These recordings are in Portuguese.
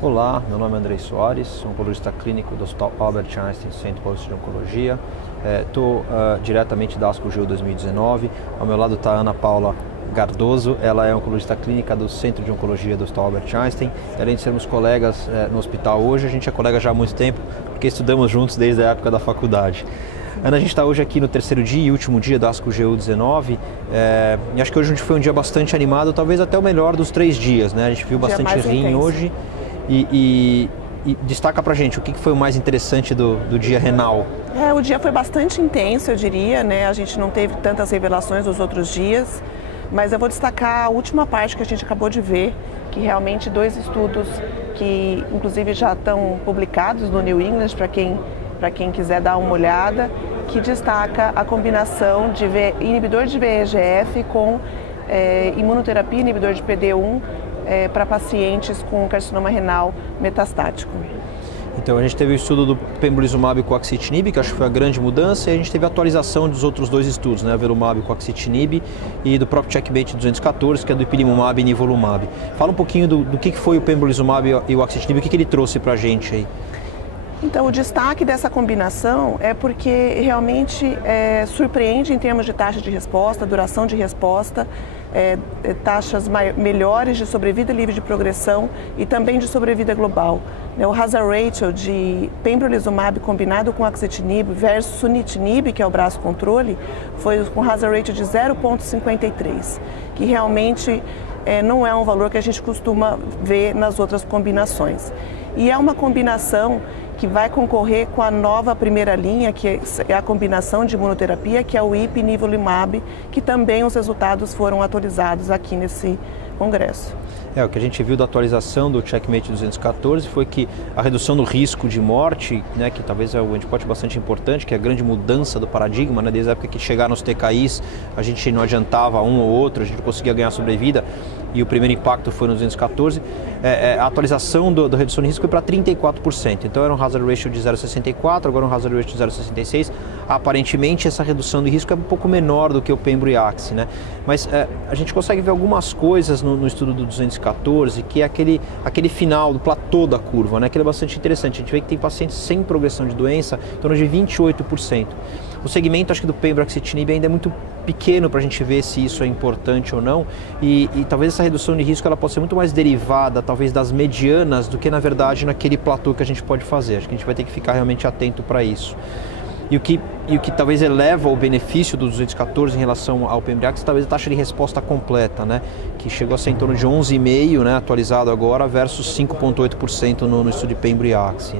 Olá, meu nome é Andrei Soares, sou oncologista clínico do Hospital Albert Einstein Centro Paulista de Oncologia. Estou diretamente da ASCO GU 2019. Ao meu lado está a Ana Paula Cardoso, ela é oncologista clínica do Centro de Oncologia do Hospital Albert Einstein. Além de sermos colegas no hospital hoje, a gente é colega já há muito tempo, porque estudamos juntos desde a época da faculdade. Ana, a gente está hoje aqui no terceiro dia e último dia da ASCO GU 19 e acho que hoje foi um dia bastante animado, talvez até o melhor dos 3 dias, né? A gente viu bastante rim hoje. E destaca pra gente o que foi o mais interessante do dia renal. O dia foi bastante intenso, eu diria, né? A gente não teve tantas revelações dos outros dias, mas eu vou destacar a última parte que a gente acabou de ver, que realmente 2 estudos que inclusive já estão publicados no New England, para quem quiser dar uma olhada, que destaca a combinação de inibidor de VEGF com imunoterapia, inibidor de PD-1, para pacientes com carcinoma renal metastático. Então a gente teve o estudo do pembrolizumab com axitinib, que acho que foi a grande mudança, e a gente teve a atualização dos outros 2 estudos, né, avelumab com axitinib e do próprio Checkmate 214, que é do ipilimumab e nivolumab. Fala um pouquinho do que foi o pembrolizumab e o axitinib, o que ele trouxe para a gente aí. Então, o destaque dessa combinação é porque realmente surpreende em termos de taxa de resposta, duração de resposta, taxas melhores de sobrevida livre de progressão e também de sobrevida global. O hazard ratio de pembrolizumab combinado com axitinib versus sunitinib, que é o braço controle, foi com hazard ratio de 0,53, que realmente não é um valor que a gente costuma ver nas outras combinações. E é uma combinação que vai concorrer com a nova primeira linha, que é a combinação de imunoterapia, que é o ipi-nivolumab, que também os resultados foram atualizados aqui nesse congresso. O que a gente viu da atualização do Checkmate 214 foi que a redução do risco de morte, né, que talvez é um endpoint bastante importante, que é a grande mudança do paradigma, né, desde a época que chegaram os TKIs, a gente não adiantava um ou outro, a gente conseguia ganhar sobrevida, e o primeiro impacto foi no 214, a atualização da redução de risco foi para 34%, então era um hazard ratio de 0,64, agora um hazard ratio de 0,66, aparentemente essa redução de risco é um pouco menor do que o pembro e axi, né? Mas a gente consegue ver algumas coisas no estudo do 214, que é aquele final do platô da curva, né? Que é bastante interessante, a gente vê que tem pacientes sem progressão de doença, em torno de 28%. O segmento, acho que do pembrolizumab ainda é muito pequeno para a gente ver se isso é importante ou não, e talvez essa redução de risco ela possa ser muito mais derivada, talvez, das medianas, do que, na verdade, naquele platô que a gente pode fazer. Acho que a gente vai ter que ficar realmente atento para isso. E o que talvez eleva o benefício do 214 em relação ao pembrolizumab, talvez a taxa de resposta completa, né, que chegou a ser em torno de 11,5%, né, atualizado agora, versus 5,8% no estudo de pembro e axi.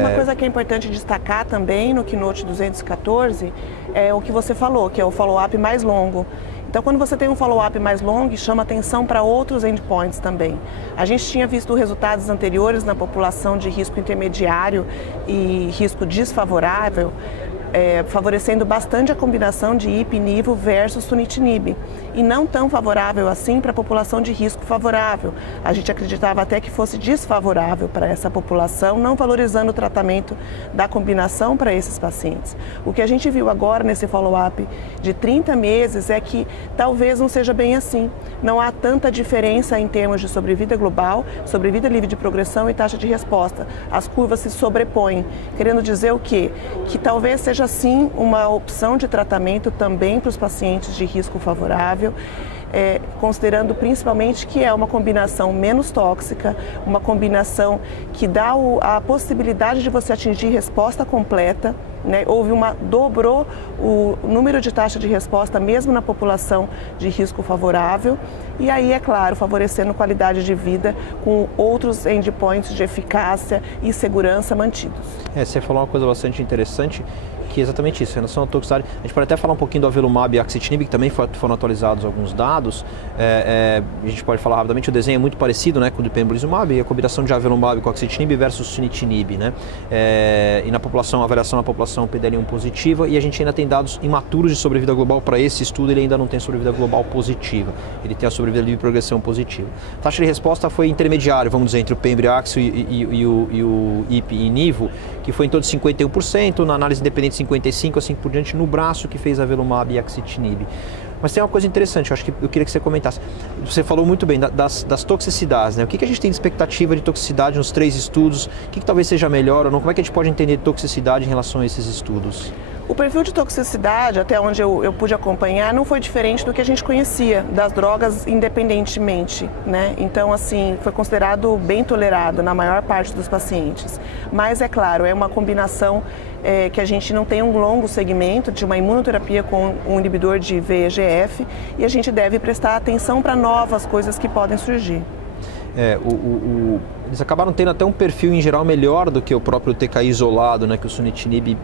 Uma coisa que é importante destacar também no Keynote 214 é o que você falou, que é o follow-up mais longo. Então, quando você tem um follow-up mais longo, chama atenção para outros endpoints também. A gente tinha visto resultados anteriores na população de risco intermediário e risco desfavorável, favorecendo bastante a combinação de ipi-nivo versus sunitinib, e não tão favorável assim para a população de risco favorável. A gente acreditava até que fosse desfavorável para essa população, não valorizando o tratamento da combinação para esses pacientes. O que a gente viu agora nesse follow-up de 30 meses é que talvez não seja bem assim. Não há tanta diferença em termos de sobrevida global, sobrevida livre de progressão e taxa de resposta. As curvas se sobrepõem, querendo dizer o quê? Que talvez seja sim uma opção de tratamento também para os pacientes de risco favorável, considerando principalmente que é uma combinação menos tóxica, uma combinação que dá a possibilidade de você atingir resposta completa, né? Dobrou o número de taxa de resposta mesmo na população de risco favorável, e aí, é claro, favorecendo qualidade de vida com outros endpoints de eficácia e segurança mantidos. Você falou uma coisa bastante interessante, aqui exatamente isso, em relação à toxicidade. A gente pode até falar um pouquinho do avelumab e axitinib, que também foram atualizados alguns dados. A gente pode falar rapidamente, o desenho é muito parecido, né, com o do pembrolizumab, e a combinação de avelumab com axitinib versus sunitinib, né? E na população, a avaliação na população PDL1 positiva, e a gente ainda tem dados imaturos de sobrevida global. Para esse estudo, ele ainda não tem sobrevida global positiva, ele tem a sobrevida de progressão positiva. A taxa de resposta foi intermediária, vamos dizer, entre o pembrolizumab e o IP e nivo, que foi em torno de 51%, na análise independente 55%, assim por diante, no braço que fez avelumab e axitinib. Mas tem uma coisa interessante, eu queria que você comentasse. Você falou muito bem das toxicidades, né? O que a gente tem de expectativa de toxicidade nos 3 estudos? O que talvez seja melhor ou não? Como é que a gente pode entender toxicidade em relação a esses estudos? O perfil de toxicidade, até onde eu pude acompanhar, não foi diferente do que a gente conhecia das drogas independentemente, né? Então, assim, foi considerado bem tolerado na maior parte dos pacientes. Mas, é claro, é uma combinação que a gente não tem um longo segmento de uma imunoterapia com um inibidor de VEGF e a gente deve prestar atenção para novas coisas que podem surgir. Eles acabaram tendo até um perfil em geral melhor do que o próprio TKI isolado, né, que o sunitinib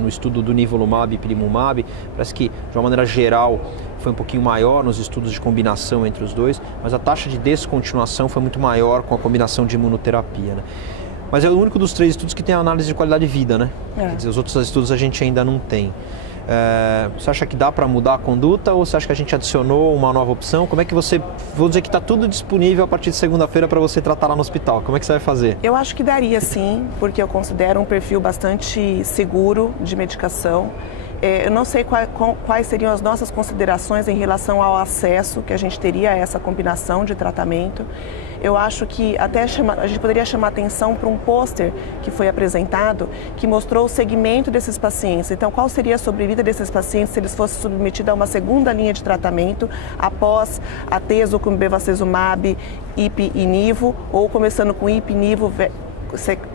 no estudo do nivolumab e ipilimumab, parece que de uma maneira geral foi um pouquinho maior nos estudos de combinação entre os dois, mas a taxa de descontinuação foi muito maior com a combinação de imunoterapia, né? Mas é o único dos 3 estudos que tem análise de qualidade de vida, né? Quer dizer, os outros estudos a gente ainda não tem. Você acha que dá para mudar a conduta ou você acha que a gente adicionou uma nova opção? Como é que você, vou dizer que está tudo disponível a partir de segunda-feira para você tratar lá no hospital, como é que você vai fazer? Eu acho que daria sim, porque eu considero um perfil bastante seguro de medicação. Eu não sei quais seriam as nossas considerações em relação ao acesso que a gente teria a essa combinação de tratamento. Eu acho que até a gente poderia chamar atenção para um pôster que foi apresentado que mostrou o segmento desses pacientes. Então, qual seria a sobrevida desses pacientes se eles fossem submetidos a uma segunda linha de tratamento após atezo com bevacizumab, IP e nivo, ou começando com IP, nivo,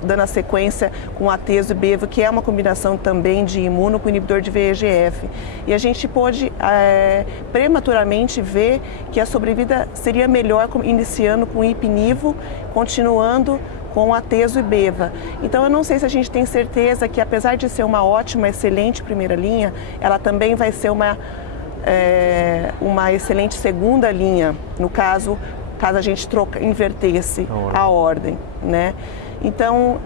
dando a sequência com atezo e bevo, que é uma combinação também de imuno com inibidor de VEGF. E a gente pôde prematuramente ver que a sobrevida seria melhor iniciando com IP-nivo, continuando com atezo e beva. Então eu não sei se a gente tem certeza que, apesar de ser uma ótima, excelente primeira linha, ela também vai ser uma excelente segunda linha, no caso a gente invertesse a ordem, né? Então,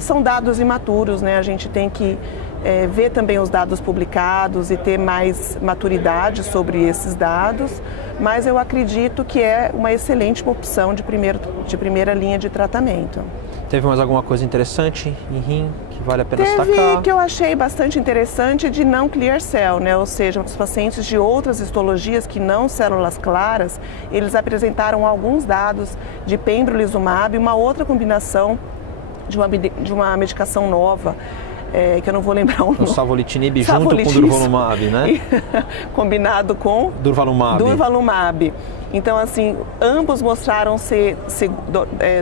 são dados imaturos, né? A gente tem que ver também os dados publicados e ter mais maturidade sobre esses dados, mas eu acredito que é uma excelente opção de primeira linha de tratamento. Teve mais alguma coisa interessante em rim que vale a pena destacar? Teve, que eu achei bastante interessante, de não clear cell, né? Ou seja, os pacientes de outras histologias que não células claras, eles apresentaram alguns dados de pembrolizumab, uma outra combinação de uma medicação nova, que eu não vou lembrar o nome. O savolitinib junto com o durvalumab, né? Combinado com durvalumab. Então, assim, ambos mostraram ser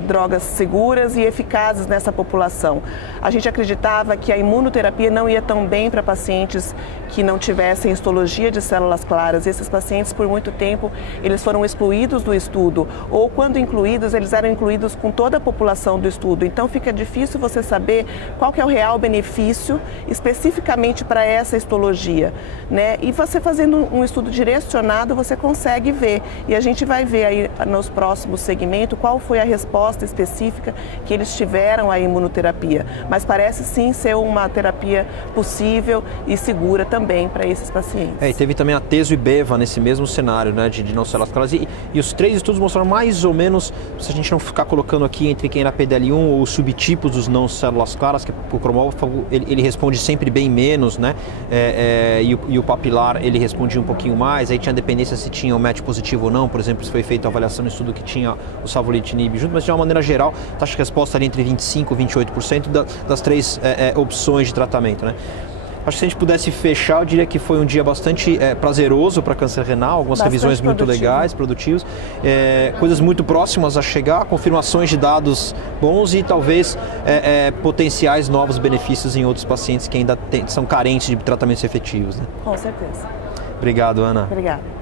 drogas seguras e eficazes nessa população. A gente acreditava que a imunoterapia não ia tão bem para pacientes que não tivessem histologia de células claras. Esses pacientes, por muito tempo, eles foram excluídos do estudo, ou quando incluídos, eles eram incluídos com toda a população do estudo. Então, fica difícil você saber qual que é o real benefício especificamente para essa histologia, né? E você fazendo um estudo direcionado, você consegue ver. E a gente vai ver aí nos próximos segmentos qual foi a resposta específica que eles tiveram à imunoterapia. Mas parece sim ser uma terapia possível e segura também para esses pacientes. E teve também atezo e beva nesse mesmo cenário, né, de não células claras. E os 3 estudos mostraram mais ou menos, se a gente não ficar colocando aqui entre quem era PDL1 ou os subtipos dos não células claras, que o cromógrafo ele responde sempre bem menos, né? E o papilar ele respondia um pouquinho mais. Aí tinha dependência se tinha o match positivo ou não. Por exemplo, se foi feita a avaliação no estudo que tinha o savolitinib junto, mas de uma maneira geral, taxa de resposta ali entre 25% e 28% das 3 opções de tratamento, né? Acho que se a gente pudesse fechar, eu diria que foi um dia bastante prazeroso para câncer renal, algumas revisões muito legais, produtivos, coisas muito próximas a chegar, confirmações de dados bons e talvez potenciais novos benefícios em outros pacientes que ainda são carentes de tratamentos efetivos, né? Com certeza. Obrigado, Ana. Obrigada.